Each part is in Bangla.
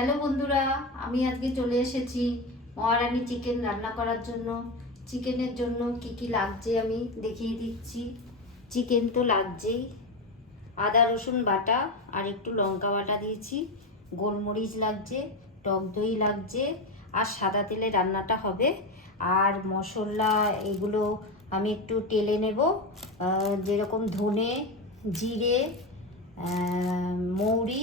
হ্যালো বন্ধুরা, আমি আজকে চলে এসেছি মহারানী চিকেন রান্না করার জন্য। চিকেনের জন্য কি কি লাগছে আমি দেখিয়ে দিচ্ছি। চিকেন তো লাগছেই, আদা রসুন বাটা আর একটু লঙ্কা বাটা দিয়েছি, গোলমরিচ লাগছে, টক দই লাগছে, আর সাদা তেলে রান্নাটা হবে। আর মশলা এগুলো আমি একটু টেলে নেব, যেরকম ধনে, জিরে, মৌরি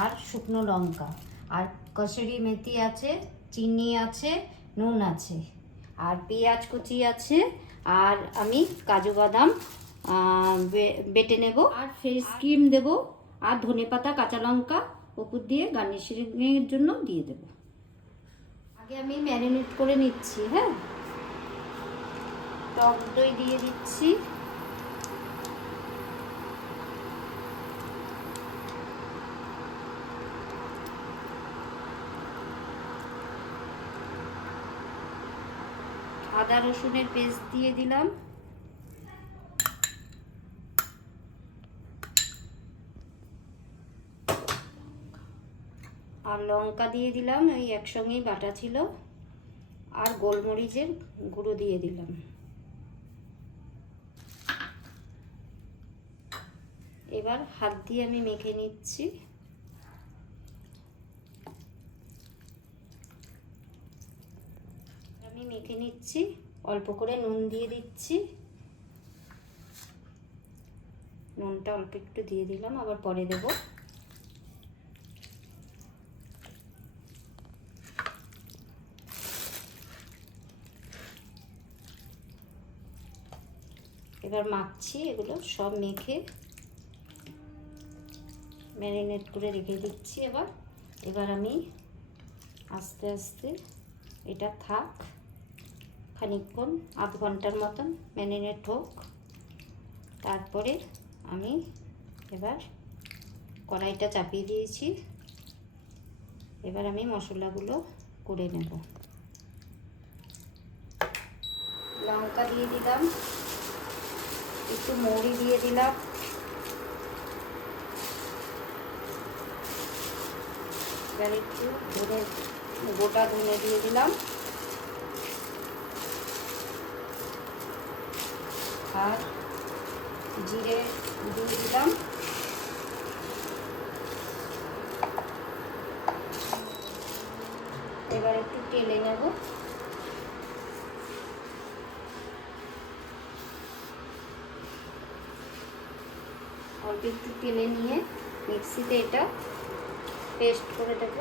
আর শুকনো লঙ্কা, আর কসুরি মেথি আছে, চিনি আছে, নুন আছে, আর পেঁয়াজ কুচি আছে, আর আমি কাজু বাদাম বেটে নেব, আর ফেস ক্রিম দেব, আর ধনেপাতা কাঁচা লঙ্কা উপর দিয়ে গার্নিশিংয়ের জন্য দিয়ে দেব। আগে আমি ম্যারিনেট করে নিচ্ছি। হ্যাঁ, টক দই দিয়ে দিচ্ছি, আদা রসুনের পেস্ট দিয়ে দিলাম, আর লঙ্কা দিয়ে দিলাম, এই একসঙ্গেই বাটা ছিল, আর গোলমরিচের গুঁড়ো দিয়ে দিলাম। এবার হাত দিয়ে আমি মেখে নিচ্ছি। আমি মেখে নিচ্ছি, অল্প করে নুন দিয়ে দিচ্ছি, নুনটা অল্প একটু দিয়ে দিলাম, আবার পরে দেব। এবার মাখছি, এগুলো সব মেখে ম্যারিনেট করে রেখে দিচ্ছি। এবার আমি আস্তে আস্তে এটা থাক খানিকক্ষণ, আধ ঘন্টার মতন ম্যারিনেট হোক। তারপরে আমি এবার কড়াইটা চাপিয়ে দিয়েছি, এবার আমি মশলাগুলো করে নেব। লঙ্কা দিয়ে দিলাম, একটু মৌরি দিয়ে দিলাম, এবার একটু গোটা ধনে দিয়ে দিলাম, আর জিরে দিয়ে দিলাম, এবার একটু টেলে নেব। অল্প একটু টেলে নিয়ে মিক্সিতে এটা পেস্ট করে দেব।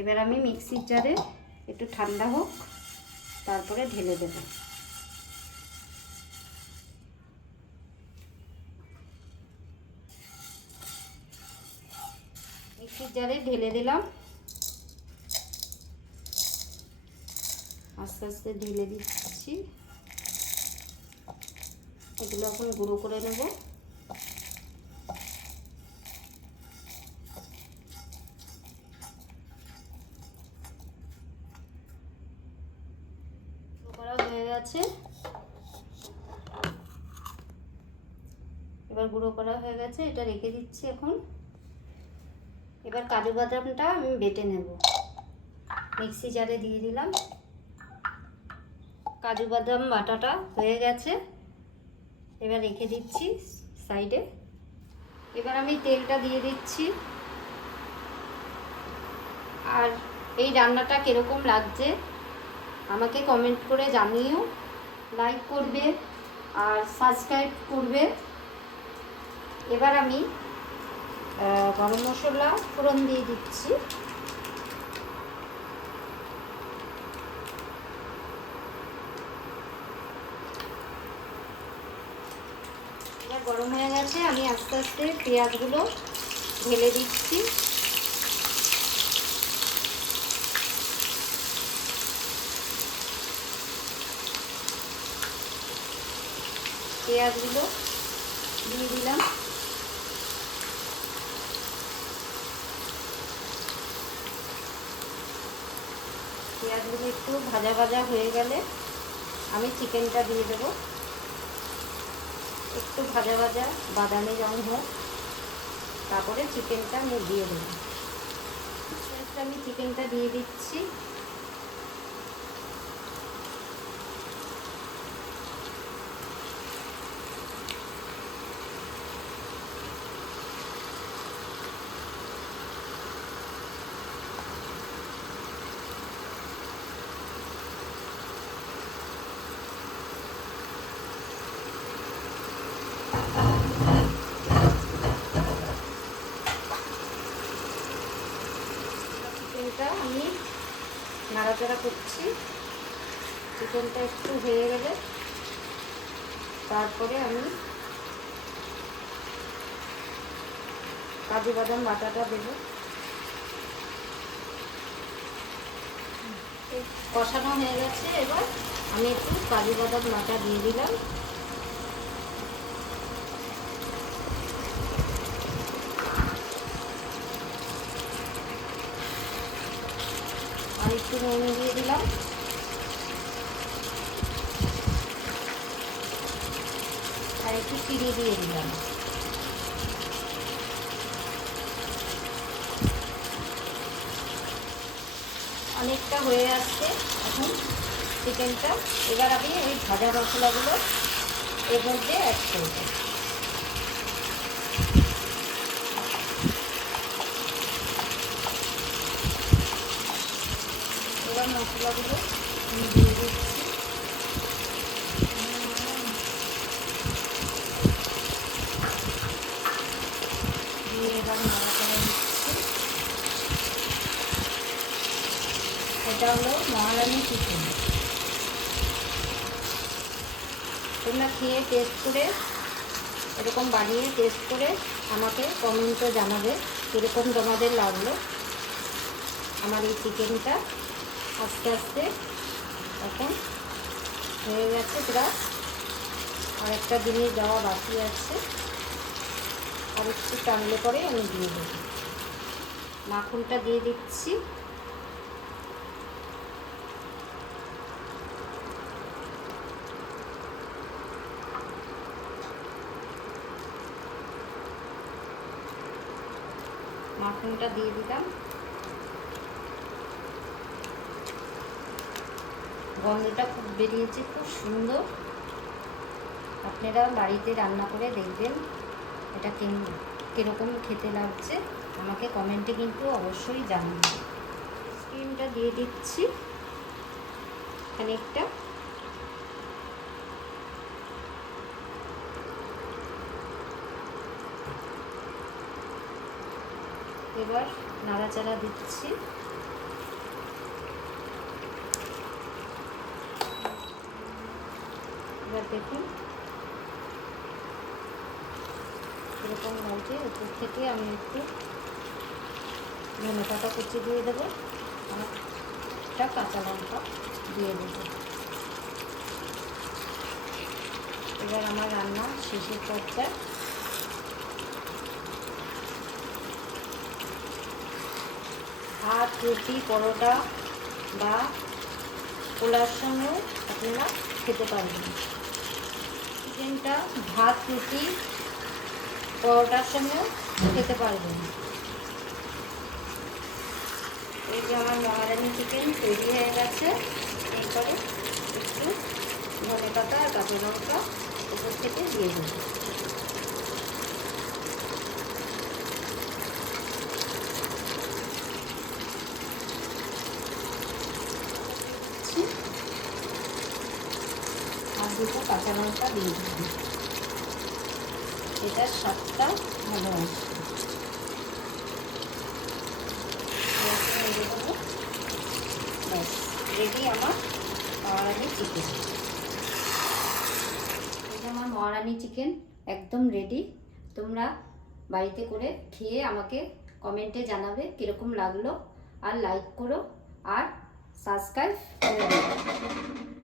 এবার আমি মিক্সির জারে একটু ঠান্ডা হোক, তারপরে ঢেলে দেব। মিক্সির জারে ঢেলে দিলাম, আস্তে আস্তে ঢেলে দিচ্ছি। এগুলো এখন গুঁড়ো করে নেব। করা হয়ে গেছে, এবার গুঁড়ো করা হয়ে গেছে, এটা রেখে দিচ্ছি এখন। এবার কাজু বাদামটা আমি বেটে নেব। মিক্সি জারে দিয়ে দিলাম, কাজু বাদাম বাটাটা হয়ে গেছে, এবার রেখে দিচ্ছি সাইডে। এবার আমি তেলটা দিয়ে দিচ্ছি। আর এই রান্নাটা কীরকম লাগছে আমাকে কমেন্ট করে জানিও, লাইক করবে আর সাবস্ক্রাইব করবে। এবার আমি গরম মশলা ফোড়ন দিয়ে দিচ্ছি। এবার গরম হয়ে গেছে, আমি আস্তে আস্তে পেঁয়াজগুলো ঢেলে দিচ্ছি। পেঁয়াজগুলো দিয়ে দিলাম, পেঁয়াজগুলো একটু ভাজা ভাজা হয়ে গেলে আমি চিকেনটা দিয়ে দেবো। একটু ভাজা ভাজা বাদামি রঙ হোক, তারপরে চিকেনটা আমি দিয়ে দেবো। আমি চিকেনটা দিয়ে দিচ্ছি। চিকেনটা আমি নাড়াচাড়া করছি। চিকেনটা একটু হয়ে গেলে তারপরে আমি কাজু বাদাম বাটাটা দেবো। কষানো হয়ে গেছে, এবার আমি একটু কাজু বাদাম বাটা দিয়ে দিলাম। আর একটু নুন দিয়ে দিলাম। আর একটু চিনি দিয়ে দিলাম। অনেকটা হয়ে আসছে এখন চিকেনটা। এবার আমি ওই ভাজা মশলাগুলো এর মধ্যে অ্যাড করব। এবার মশলাগুলো আমি দিয়ে দিচ্ছি। দিয়ে এবার নাড়াচাড়া দিচ্ছি। এটা হলো মহারানি চিকেন। তোমরা খেয়ে টেস্ট করে, এরকম বানিয়ে টেস্ট করে আমাকে কমেন্টে জানাবে কীরকম তোমাদের লাগলো আমার এই চিকেনটা। আস্তে আস্তে এখন হয়ে গেছে প্রায়। আর একটা জিনিস দেওয়া বাকি আছে, আর একটু টানলে পরে আমি দিয়ে দেবো। মাখনটা দিয়ে দিচ্ছি। মাখনটা দিয়ে দিলাম। গন্ধটা খুব বেরিয়েছে, খুব সুন্দর। আপনারা বাড়িতে রান্না করে দেখবেন এটা কীরকম খেতে লাগছে, আমাকে কমেন্টে কিন্তু অবশ্যই জানাবেন। ক্রিমটা দিয়ে দিচ্ছি খানিকটা। এবার নাড়াচাড়া দিচ্ছি। এবার দেখুন এরকম লাগছে। উপর থেকে আমি একটু ধনেপাতা কুচি দিয়ে দেবো, আর একটা কাঁচা লঙ্কা দিয়ে দেবো। এবার আমার রান্না শেষের পর্যায়ে। ভাত, রুটি, পরোটা বা পোলার সঙ্গেও আপনারা খেতে পারবেন। চিকেনটা ভাত, রুটি, পরোটার সঙ্গেও খেতে পারবেন। এই যে আমার মহারানি চিকেন তৈরি হয়ে গেছে। এরপরে একটু ধনেপাতা আর কাঁচা লঙ্কা উপর থেকে দিয়ে দেবো। আর দুটো কাঁচা লঙ্কা দিয়ে দেবো, এটার স্বাদটা ভালো আসবে। ব্যাস রেডি আমার মহারানি চিকেন। এটা আমার মহারানি চিকেন একদম রেডি। তোমরা বাড়িতে করে খেয়ে আমাকে কমেন্টে জানাবে কীরকম লাগলো। আর লাইক করো আর সাবস্ক্রাইব করে দেবে।